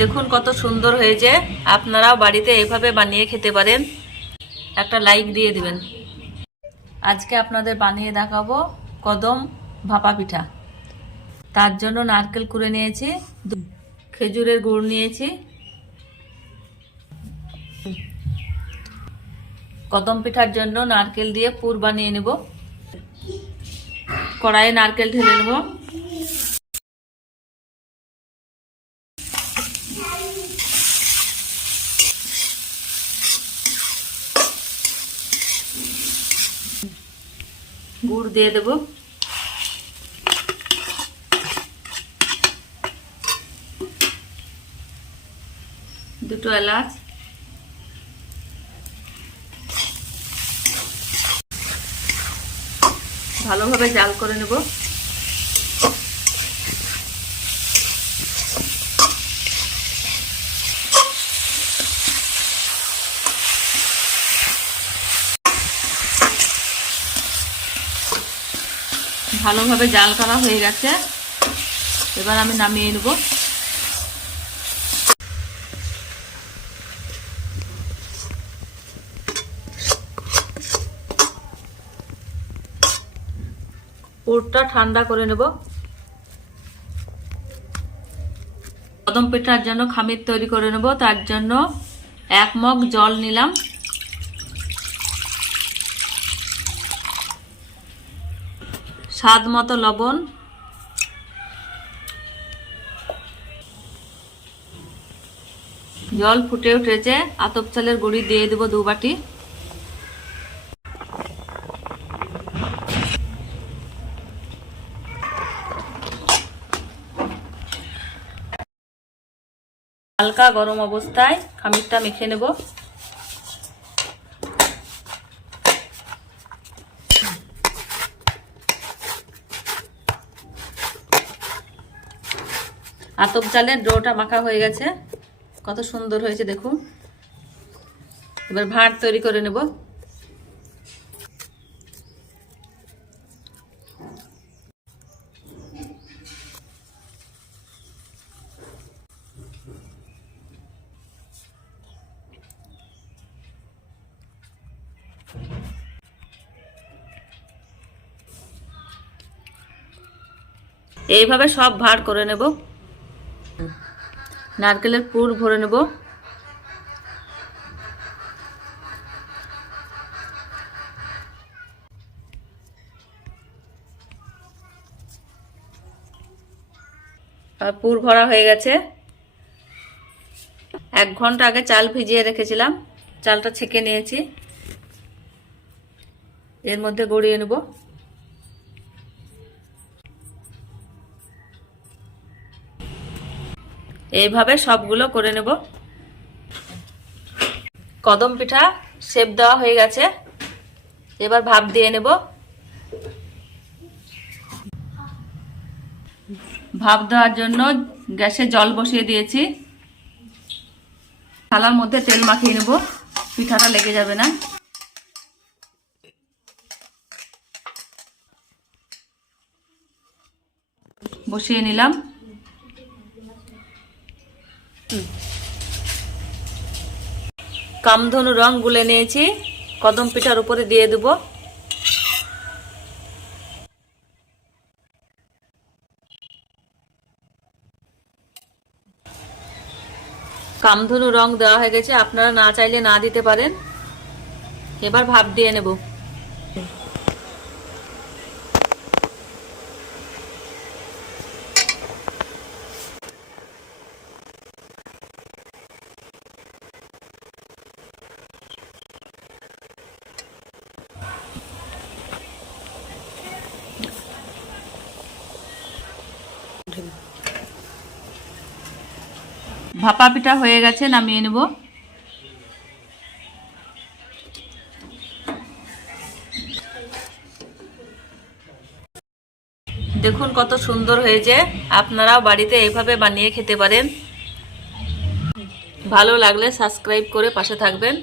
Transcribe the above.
দেখুন কত সুন্দর হয়েছে। আপনারাও বাড়িতে এভাবে বানিয়ে খেতে পারেন। একটা লাইক দিয়ে দিবেন। আজকে আপনাদের বানিয়ে দেখাবো কদম ভাপা পিঠা। তার জন্য নারকেল কুড়ে নিয়েছি, খেজুরের গুড় নিয়েছি, কদম পিঠার জন্য নারকেল দিয়ে পুর বানিয়ে নেব। কড়াইয়ে নারকেল ঢেলে নেব। গুড় দিয়ে দেব। দুটো এলাচ, ভালোভাবে জাল করে নেব। ভালোভাবে জাল করা হয়ে গেছে, এবার আমি নামিয়ে নেব। পুরটা ঠান্ডা করে নেব। কদম পিঠার জন্য খামির তৈরি করে নেব। তার জন্য 1 মগ জল নিলাম, স্বাদ মতো লবণ, জল ফুটে উঠেছে, আতপ চালের গুঁড়ি দিয়ে দেব 2 বাটি। হালকা গরম অবস্থায় খামিরটা মেখে নেব। আতপ চালের ডোটা মাখা হয়ে গেছে, কত সুন্দর হয়েছে দেখুন। এবার ভাঁড় তৈরি করে নেব। এইভাবে সব ভাঁড় করে নেব। নারকেলের পুর ভরে নেব। আর পুর ভরা হয়ে গেছে। 1 ঘন্টা আগে চাল ভিজিয়ে রেখেছিলাম, চালটা ছেঁকে নিয়েছি। এর মধ্যে গড়িয়ে নেব। এইভাবে সবগুলো করে নেব। কদম পিঠা শেপ দেওয়া হয়ে গেছে, এবার ভাপ দিয়ে নেব। ভাপ দেওয়ার জন্য গ্যাসে জল বসিয়ে দিয়েছি। থালার মধ্যে তেল মাখিয়ে নেব, পিঠাটা লেগে যাবে না। বসিয়ে নিলাম। কামধনু রং গুলে নিয়েছি, কদম পিঠার উপরে দিয়ে দেব। কামধনু রং দেওয়া হয়ে গেছে, আপনারা না চাইলে না দিতে পারেন। এবার ভাপ দিয়ে নেব। ভাপা পিঠা হয়ে গেছে, নামিয়ে নেব। দেখুন কত সুন্দর হয়েছে। আপনারাও বাড়িতে এভাবে বানিয়ে খেতে পারেন। ভালো লাগলে সাবস্ক্রাইব করে পাশে থাকবেন।